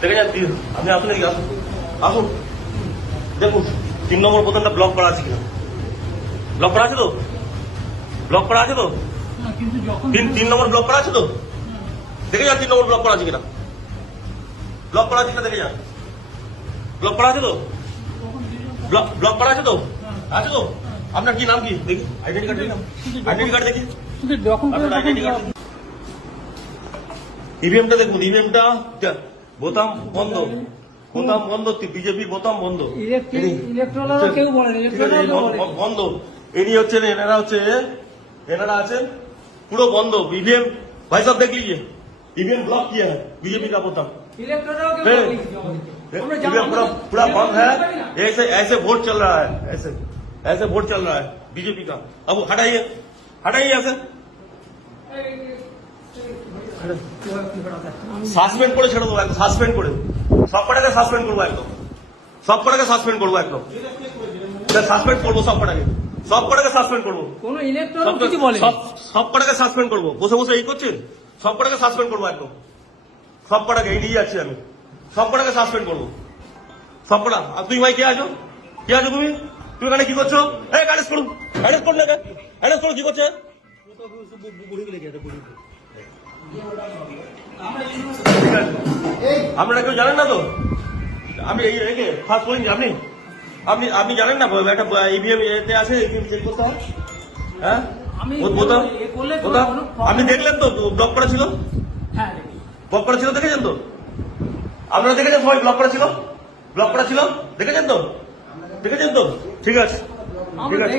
দেখে যান, আপনি আসুন এদিকে, আসুন আসুন, দেখুন 3 নম্বর বোতামটা ব্লক করা আছে কিনা। ব্লক করা আছে তো? ব্লক করা আছে তো? কিন্তু যখন 3 নম্বর ব্লক করা আছে তো? দেখে যান 3 নম্বর ব্লক করা আছে কিনা। ব্লক করা আছে কিনা দেখে যান। ব্লক করা আছে তো? ব্লক করা আছে তো? আছে তো? আপনার কি নাম কি দেখি? আইডেন্টি কার্ড দেখি, আইডেন্টি কার্ড দেখি, কিন্তু যখন আপনার আইডেন্টি কার্ড। ইভিএমটা দেখুন, ইভিএমটা বোতাম বন্ধ, বোতাম বন্ধ, বিজেপি বোতাম বন্ধ, ইলেকট্রোলারও কেউ বলে বন্ধ। ইনি হচ্ছেন, এনারা আছেন পুরো বন্ধ। ईवीएम भाई साहब देख लीजिए, ईवीएम ब्लॉक किया है बीजेपी का बोताम, ईवीएम पूरा बंद है। ऐसे ऐसे वोट चल रहा है, ऐसे वोट चल रहा है बीजेपी का। अब हटाइए, हटाइए ऐसे, সাসপেন্ড করে ছেড়ে দেবো, একদম সাসপেন্ড করে, সব কটাকে সাসপেন্ড করবো, একদম সব কটাকে সাসপেন্ড করবো, একদম সাসপেন্ড করবো, সব কটাকে সাসপেন্ড করবো, কোন ইলেকট্রোলার কিছু বলে সব কটাকে সাসপেন্ড করবো। বসে বসে এই করছেন, সব কটাকে সাসপেন্ড করবো, একদম সব কটাকে, এই নিয়ে যাচ্ছি আমি, সব কটাকে সাসপেন্ড করবো, সব কটা। আর তুই ভাই কে আছো, কে আছো তুমি? তুমি এখানে কি করছো? এই অ্যারেস্ট করুন, অ্যারেস্ট করুন, অ্যারেস্ট করুন, কি করছে? আপনারা কেউ জানেন না তো? আমি এই ফার্স্ট বলিনি, আপনি আপনি আপনি জানেন না একটা ইভিএম এতে আছে, ইভিএম চেক করতে হয়। হ্যাঁ, বোতাম আপনি দেখলেন তো ব্লক করা ছিল, ব্লক করা ছিল, দেখেছেন তো? আপনারা দেখেছেন সবাই ব্লক করা ছিল, ব্লক করা ছিল, দেখেছেন তো? দেখেছেন তো? ঠিক আছে, ঠিক আছে।